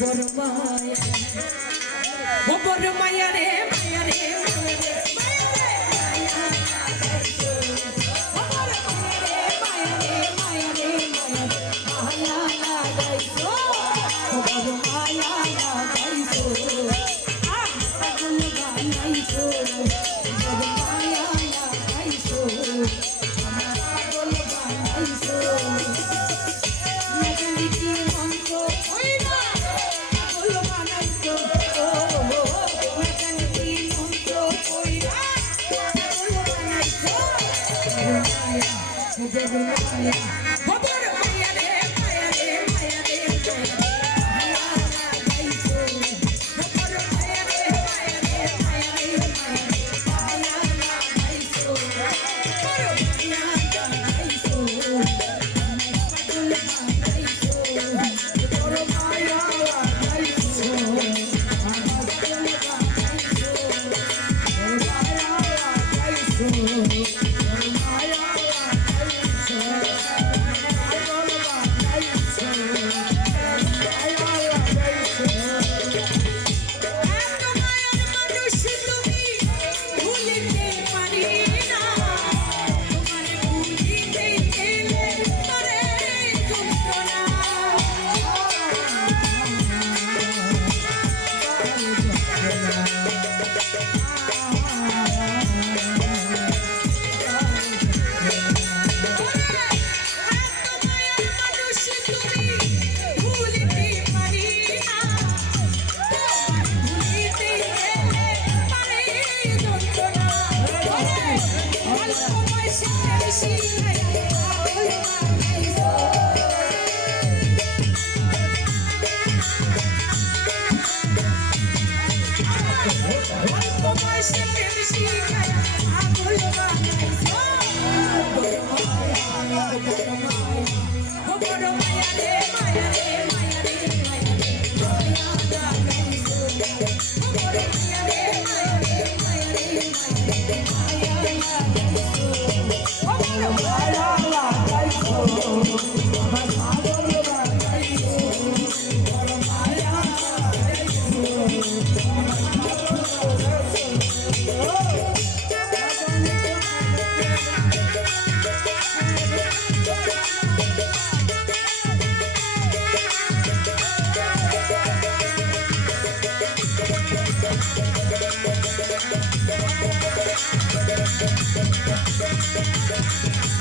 বড় মায়া বড় মায়া রে মায়া রে মায়া রে। Maria, Maria.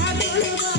I Hallelujah.